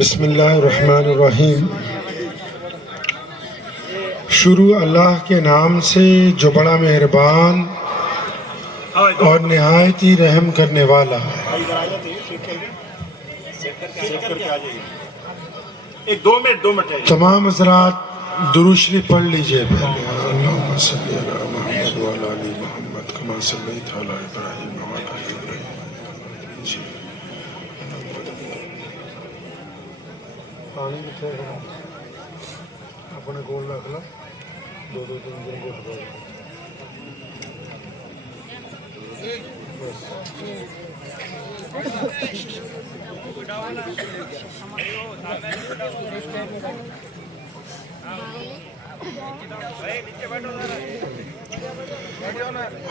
بسم اللہ الرحمن الرحیم۔ شروع اللہ کے نام سے جو بڑا مہربان اور نہایت ہی رحم کرنے والا ہے۔ تمام حضرات درود شریف پڑھ لیجئے پہلے۔ اللہم صلی علی محمد وعلی آل محمد کما صلیت علی ابراہیم وعلی آل ابراہیم۔ پانی کتنے اپنے گول رکھ لا، دو تین دن کو ہٹا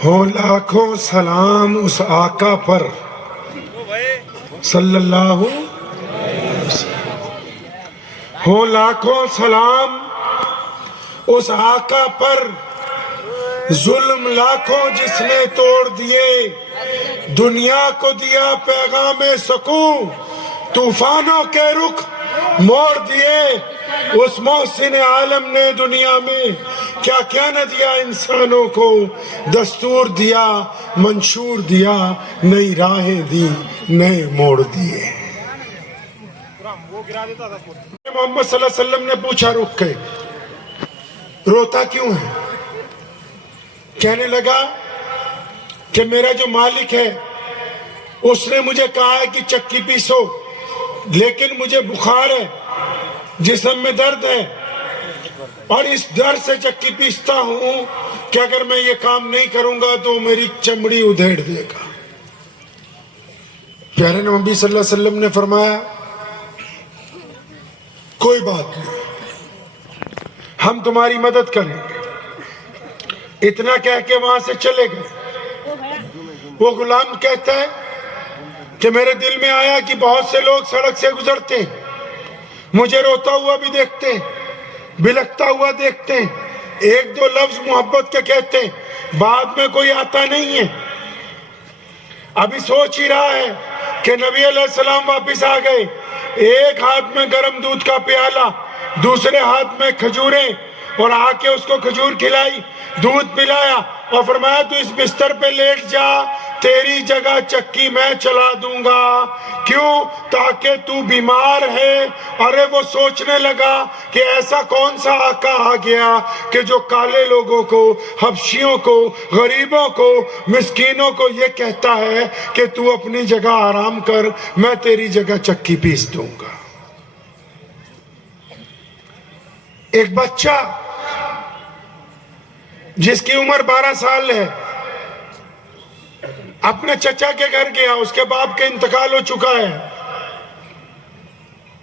ہو لاکھوں سلام اس آقا پر صلی اللہ علیہ وسلم، ہو لاکھوں سلام اس آقا پر، ظلم لاکھوں جس نے توڑ دیے، دنیا کو دیا پیغام سکون، طوفانوں کے رخ موڑ دیے۔ اس محسن عالم نے دنیا میں کیا کیا نہ دیا انسانوں کو، دستور دیا، منشور دیا، نئی راہیں دی، نئے موڑ دیے۔ محمد صلی اللہ علیہ وسلم نے پوچھا رک کے، روتا کیوں ہے؟ کہنے لگا کہ میرا جو مالک ہے اس نے مجھے کہا ہے کہ چکی پیسو، لیکن مجھے بخار ہے، جسم میں درد ہے، اور اس درد سے چکی پیستا ہوں کہ اگر میں یہ کام نہیں کروں گا تو میری چمڑی ادھیڑ دے گا۔ پیارے نبی صلی اللہ علیہ وسلم نے فرمایا کوئی بات نہیں، ہم تمہاری مدد کریں گے۔ اتنا کہہ کے وہاں سے چلے گئے۔ وہ غلام کہتا ہے کہ میرے دل میں آیا کہ بہت سے لوگ سڑک سے گزرتے ہیں، مجھے روتا ہوا بھی دیکھتے ہیں، بلکتا ہوا دیکھتے ہیں، ایک دو لفظ محبت کے کہتے ہیں، بعد میں کوئی آتا نہیں ہے۔ ابھی سوچ ہی رہا ہے کہ نبی علیہ السلام واپس آ گئے، ایک ہاتھ میں گرم دودھ کا پیالہ، دوسرے ہاتھ میں کھجوریں، اور آ کے اس کو کھجور کھلائی، دودھ پلایا، اور فرمایا تو اس بستر پہ لیٹ جا، تیری جگہ چکی میں چلا دوں گا۔ کیوں؟ تاکہ تو بیمار ہے۔ ارے وہ سوچنے لگا کہ ایسا کون سا آقا آ گیا کہ جو کالے لوگوں کو، حبشیوں کو، غریبوں کو، مسکینوں کو یہ کہتا ہے کہ تو اپنی جگہ آرام کر، میں تیری جگہ چکی پیس دوں گا۔ ایک بچہ جس کی عمر 12 سال ہے اپنے چچا کے گھر گیا، اس کے باپ کا انتقال ہو چکا ہے۔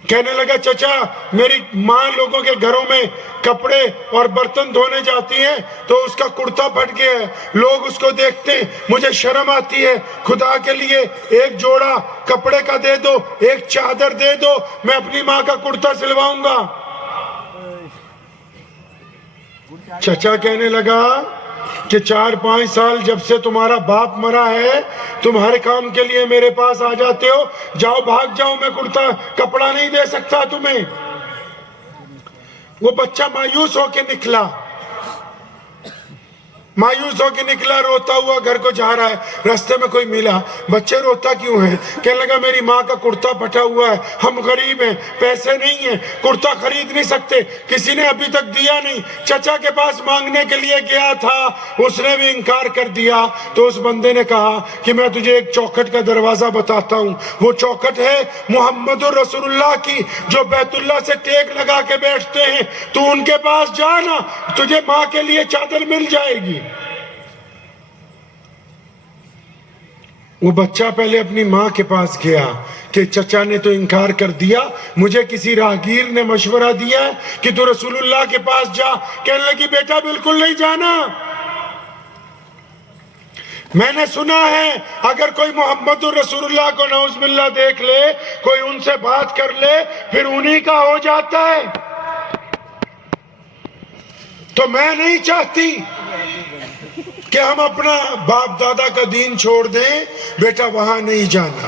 کہنے لگا چچا میری ماں لوگوں کے گھروں میں کپڑے اور برتن دھونے جاتی ہے تو اس کا کرتا پھٹ گیا ہے، لوگ اس کو دیکھتے ہیں، مجھے شرم آتی ہے، خدا کے لیے ایک جوڑا کپڑے کا دے دو، ایک چادر دے دو، میں اپنی ماں کا کرتا سلواؤں گا۔ چچا کہنے لگا کہ 4-5 سال جب سے تمہارا باپ مرا ہے تم ہر کام کے لیے میرے پاس آ جاتے ہو، جاؤ بھاگ جاؤ، میں کرتا کپڑا نہیں دے سکتا تمہیں۔ وہ بچہ مایوس ہو کے نکلا، روتا ہوا گھر کو جا رہا ہے۔ رستے میں کوئی ملا، بچے روتا کیوں ہے؟ کہنے لگا میری ماں کا کرتا پھٹا ہوا ہے، ہم غریب ہیں، پیسے نہیں ہیں، کرتا خرید نہیں سکتے، کسی نے ابھی تک دیا نہیں، چچا کے پاس مانگنے کے لیے گیا تھا، اس نے بھی انکار کر دیا۔ تو اس بندے نے کہا کہ میں تجھے ایک چوکھٹ کا دروازہ بتاتا ہوں، وہ چوکھٹ ہے محمد رسول اللہ کی، جو بیت اللہ سے ٹیک لگا کے بیٹھتے ہیں، تو ان کے پاس جانا، تجھے ماں کے لیے چادر مل جائے گی۔ وہ بچہ پہلے اپنی ماں کے پاس گیا کہ چچا نے تو انکار کر دیا، مجھے کسی راہگیر نے مشورہ دیا ہے کہ تو رسول اللہ کے پاس جا۔ کہنے لگی بیٹا بالکل نہیں جانا، میں نے سنا ہے اگر کوئی محمد رسول اللہ کو نعوذ باللہ دیکھ لے، کوئی ان سے بات کر لے، پھر انہی کا ہو جاتا ہے۔ تو میں نہیں چاہتی کہ ہم اپنا باپ دادا کا دین چھوڑ دیں، بیٹا وہاں نہیں جانا۔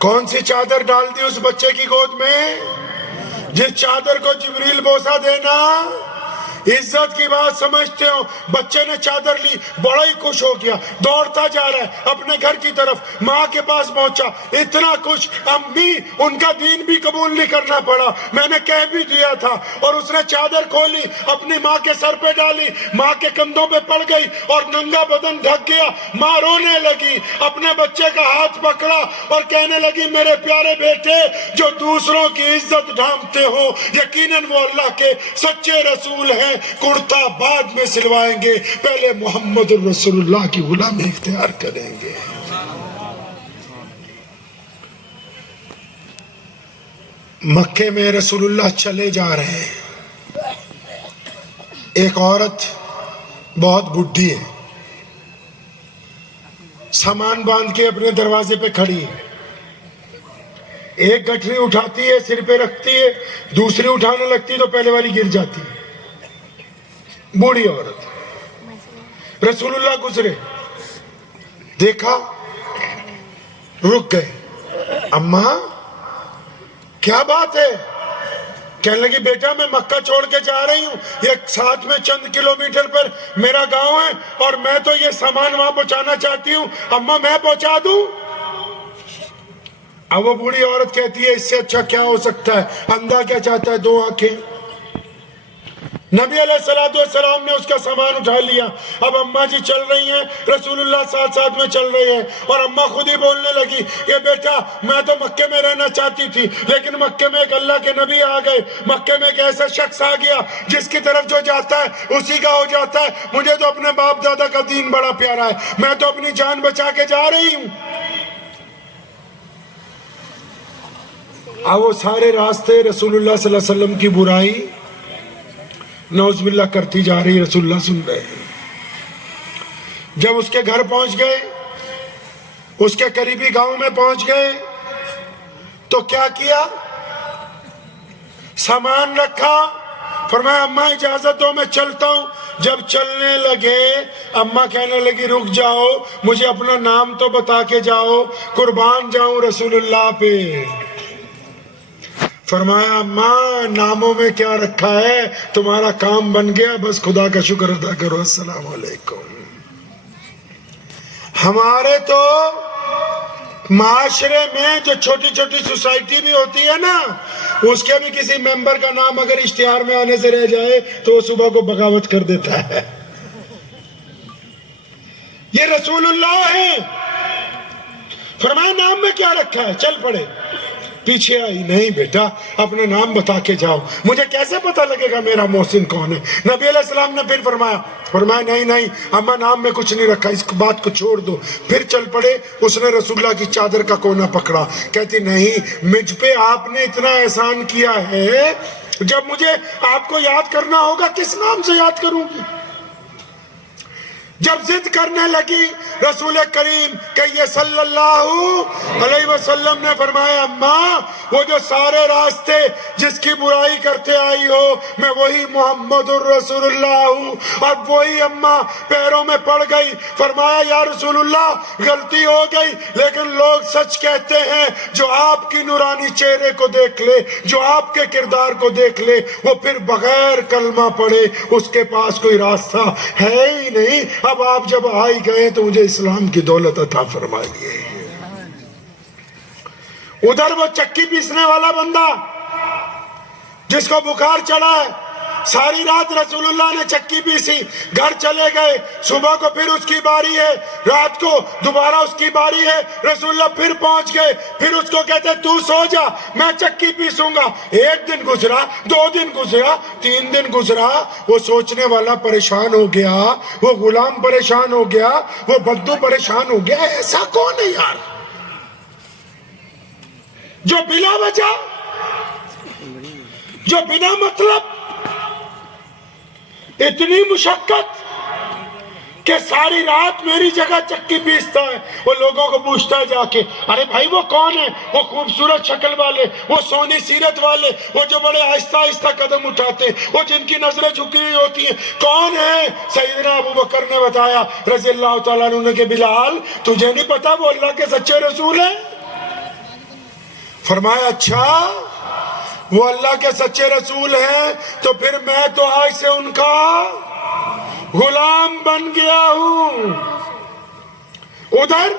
کون سی چادر ڈال دی اس بچے کی گود میں؟ جس چادر کو جبریل بوسہ دینا عزت کی بات سمجھتے ہو. بچے نے چادر لی, بڑا ہی خوش ہو گیا, دوڑتا جا رہا ہے اپنے گھر کی طرف, ماں کے پاس پہنچا, اتنا خوش. امی ان کا دین بھی قبول نہیں کرنا پڑا, میں نے کہہ بھی دیا تھا. اور اس نے چادر کھولی, اپنی ماں کے سر پہ ڈالی, ماں کے کندھوں پہ پڑ گئی اور ننگا بدن ڈھک گیا. ماں رونے لگی, اپنے بچے کا ہاتھ پکڑا اور کہنے لگی میرے پیارے بیٹے, جو دوسروں کی عزت ڈھانپتے ہو یقیناً وہ اللہ کے سچے رسول ہیں. کرتا بعد میں سلوائیں گے, پہلے محمد الرسول اللہ کی غلامی اختیار کریں گے. مکے میں رسول اللہ چلے جا رہے ہیں. ایک عورت بہت بڈھی ہے, سامان باندھ کے اپنے دروازے پہ کھڑی ہے. ایک گٹھری اٹھاتی ہے, سر پہ رکھتی ہے, دوسری اٹھانے لگتی ہے تو پہلے والی گر جاتی ہے. بوڑھی عورت. رسول اللہ گزرے, دیکھا, رک گئے. اماں کیا بات ہے؟ کہنے لگی بیٹا میں مکہ چھوڑ کے جا رہی ہوں, یہ ساتھ میں چند کلومیٹر پر میرا گاؤں ہے اور میں تو یہ سامان وہاں پہنچانا چاہتی ہوں, اماں میں پہنچا دوں؟ اب وہ بوڑھی عورت کہتی ہے اس سے اچھا کیا ہو سکتا ہے, اندھا کیا چاہتا ہے, 2 آنکھیں. نبی علیہ السلام نے اس کا سامان اٹھا لیا. اب اماں جی چل رہی ہیں, رسول اللہ ساتھ ساتھ میں چل رہے ہیں, اور اماں خود ہی بولنے لگی کہ بیٹا میں تو مکے میں رہنا چاہتی تھی, لیکن مکے میں ایک اللہ کے نبی آ گئے, مکے میں ایک ایسا شخص آ گیا جس کی طرف جو جاتا ہے اسی کا ہو جاتا ہے. مجھے تو اپنے باپ دادا کا دین بڑا پیارا ہے, میں تو اپنی جان بچا کے جا رہی ہوں. اب وہ سارے راستے رسول اللہ صلی اللہ علیہ وسلم کی برائی نعوذ باللہ کرتی جا رہی, رسول اللہ سن رہے ہیں. جب اس کے گھر پہنچ گئے, اس کے قریبی گاؤں میں پہنچ گئے, تو کیا کیا؟ سامان رکھا, فرمایا اماں اجازت دو میں چلتا ہوں. جب چلنے لگے اماں کہنے لگی رک جاؤ, مجھے اپنا نام تو بتا کے جاؤ, قربان جاؤں رسول اللہ پہ. فرمایا اماں ناموں میں کیا رکھا ہے, تمہارا کام بن گیا, بس خدا کا شکر ادا کرو, السلام علیکم. ہمارے تو معاشرے میں جو چھوٹی چھوٹی سوسائٹی بھی ہوتی ہے نا, اس کے بھی کسی ممبر کا نام اگر اشتہار میں آنے سے رہ جائے تو وہ صبح کو بغاوت کر دیتا ہے. یہ رسول اللہ ہے. فرمایا نام میں کیا رکھا ہے, چل پڑے. پیچھے آئی, نہیں بیٹا اپنا نام بتا کے جاؤ, مجھے کیسے پتا لگے گا میرا محسن کون ہے. نبی علیہ السلام نے پھر فرمایا نہیں اماں نام میں کچھ نہیں رکھا, اس بات کو چھوڑ دو. پھر چل پڑے. اس نے رسول اللہ کی چادر کا کونا پکڑا, کہتی نہیں مجھ پہ آپ نے اتنا احسان کیا ہے, جب مجھے آپ کو یاد کرنا ہوگا کس نام سے یاد کروں گی. جب ضد کرنے لگی رسول کریم کہ یہ صلی اللہ علیہ وسلم نے فرمایا اماں وہ جو سارے راستے جس کی برائی کرتے آئی ہو میں وہی محمد الرسول اللہ ہوں. اب وہی اماں پیروں میں پڑ گئی. فرمایا یا رسول اللہ غلطی ہو گئی, لیکن لوگ سچ کہتے ہیں جو آپ کی نورانی چہرے کو دیکھ لے, جو آپ کے کردار کو دیکھ لے, وہ پھر بغیر کلمہ پڑھے اس کے پاس کوئی راستہ ہے ہی نہیں. اب آپ جب آئی گئے تو مجھے اسلام کی دولت عطا فرمائیے. ادھر وہ چکی پیسنے والا بندہ جس کو بخار چڑھا ہے, ساری رات رسول اللہ نے چکی پیسی, گھر چلے گئے, صبح کو پھر اس کی باری ہے, رات کو دوبارہ اس کی باری ہے, رسول اللہ پھر پہنچ گئے, پھر اس کو کہتے تو سو جا میں چکی پیسوں گا. 1 دن گزرا, 2 دن گزرا, 3 دن گزرا, وہ سوچنے والا پریشان ہو گیا, وہ غلام پریشان ہو گیا, وہ بدو پریشان ہو گیا, ایسا کون ہے یار جو بلا وجہ, جو بنا مطلب اتنی مشقت کہ ساری رات میری جگہ چکی پیستا ہے. وہ لوگوں کو پوچھتا ہے جا کے, ارے بھائی وہ کون ہے, وہ خوبصورت شکل والے, وہ سونی سیرت والے, وہ جو بڑے آہستہ آہستہ قدم اٹھاتے, وہ جن کی نظریں جھکی ہوئی ہوتی ہیں, کون ہے؟ سیدنا ابو بکر نے بتایا رضی اللہ تعالیٰ عنہ کہ بلال تجھے نہیں پتا وہ اللہ کے سچے رسول ہیں. فرمایا اچھا وہ اللہ کے سچے رسول ہیں تو پھر میں تو آج سے ان کا غلام بن گیا ہوں۔ ادھر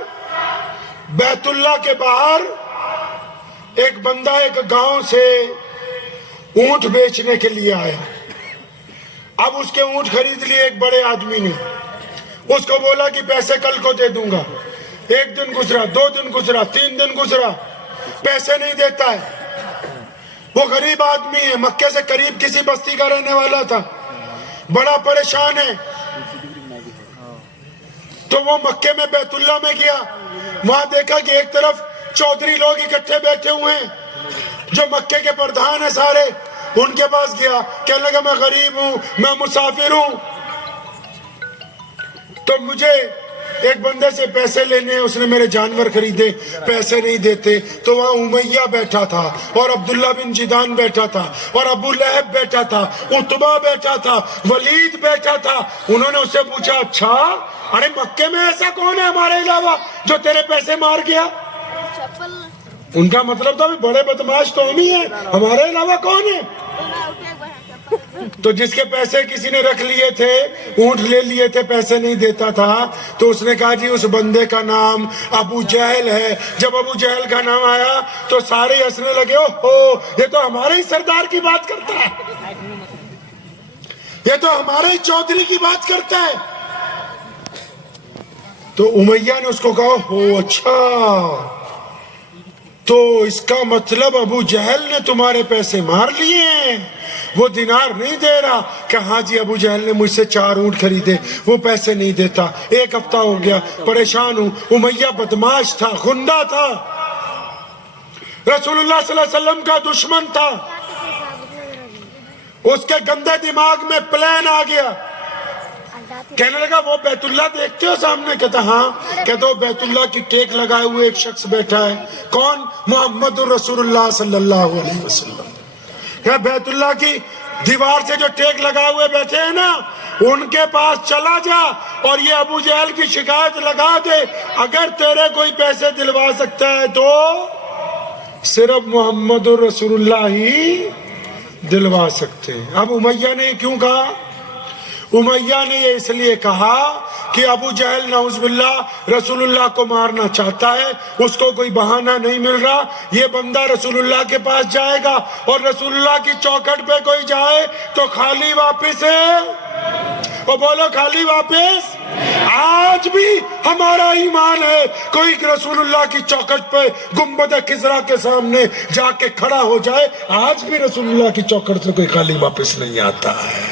بیت اللہ کے باہر ایک بندہ ایک گاؤں سے اونٹ بیچنے کے لیے آیا۔ اب اس کے اونٹ خرید لیے ایک بڑے آدمی نے، اس کو بولا کہ پیسے کل کو دے دوں گا۔ ایک دن گزرا، 2 دن گزرا، 3 دن گزرا، پیسے نہیں دیتا ہے۔ وہ غریب آدمی ہے، مکے سے قریب کسی بستی کا رہنے والا تھا، بڑا پریشان ہے۔ تو وہ مکے میں بیت اللہ میں گیا، وہاں دیکھا کہ ایک طرف چودھری لوگ اکٹھے بیٹھے ہوئے ہیں جو مکے کے پردھان ہیں سارے۔ ان کے پاس گیا، کہنے لگا میں غریب ہوں، میں مسافر ہوں، تو مجھے ایک بندے سے پیسے لینے ہیں، اس نے میرے جانور خریدے، پیسے نہیں دیتے۔ تو وہاں امیہ بیٹھا تھا اور عبداللہ بن جدان بیٹھا تھا اور ابو لہب بیٹھا تھا، عتبہ بیٹھا تھا، ولید بیٹھا تھا۔ انہوں نے اس سے پوچھا اچھا ارے مکے میں ایسا کون ہے ہمارے علاوہ جو تیرے پیسے مار گیا؟ ان کا مطلب تھا بڑے بدماش تو ہم ہی ہیں، ہمارے علاوہ کون ہے؟ تو جس کے پیسے کسی نے رکھ لیے تھے، اونٹ لے لیے تھے، پیسے نہیں دیتا تھا، تو اس نے کہا جی اس بندے کا نام ابو جہل ہے۔ جب ابو جہل کا نام آیا تو سارے ہنسنے لگے، اوہو یہ تو ہمارے ہی سردار کی بات کرتا ہے، یہ تو ہمارے ہی چودھری کی بات کرتا ہے۔ تو امیہ نے اس کو کہا ہو اچھا تو اس کا مطلب ابو جہل نے تمہارے پیسے مار لیے ہیں، وہ دینار نہیں دے رہا؟ کہ ہاں جی ابو جہل نے مجھ سے 4 اونٹ خریدے، وہ پیسے نہیں دیتا، 1 ہفتہ ہو گیا، پریشان ہوں۔ امیہ بدماش تھا، غنڈہ تھا، رسول اللہ صلی اللہ علیہ وسلم کا دشمن تھا۔ اس کے گندے دماغ میں پلان آ گیا، کہنے لگا وہ بیت اللہ دیکھتے ہو سامنے؟ کہتا ہاں۔ کہتا وہ بیت اللہ کی ٹیک لگائے ہوئے ایک شخص بیٹھا ہے، کون؟ محمد الرسول اللہ صلی اللہ علیہ وسلم۔ کہ بیت اللہ کی دیوار سے جو ٹیک لگائے ہوئے بیٹھے ہیں نا، ان کے پاس چلا جا اور یہ ابو جہل کی شکایت لگا دے، اگر تیرے کوئی پیسے دلوا سکتا ہے تو صرف محمد الرسول اللہ ہی دلوا سکتے ہیں۔ اب امیہ نے کیوں کہا؟ امیہ نے یہ اس لیے کہا کہ ابو جہل نعوذ باللہ رسول اللہ کو مارنا چاہتا ہے، اس کو کوئی بہانہ نہیں مل رہا، یہ بندہ رسول اللہ کے پاس جائے گا اور رسول اللہ کی چوکھٹ پہ کوئی جائے تو خالی واپس ہے۔ وہ بولو خالی واپس۔ آج بھی ہمارا ایمان ہے، کوئی رسول اللہ کی چوکھٹ پہ گنبد خضرا کے سامنے جا کے کھڑا ہو جائے، آج بھی رسول اللہ کی چوکھٹ سے کوئی خالی واپس نہیں آتا ہے۔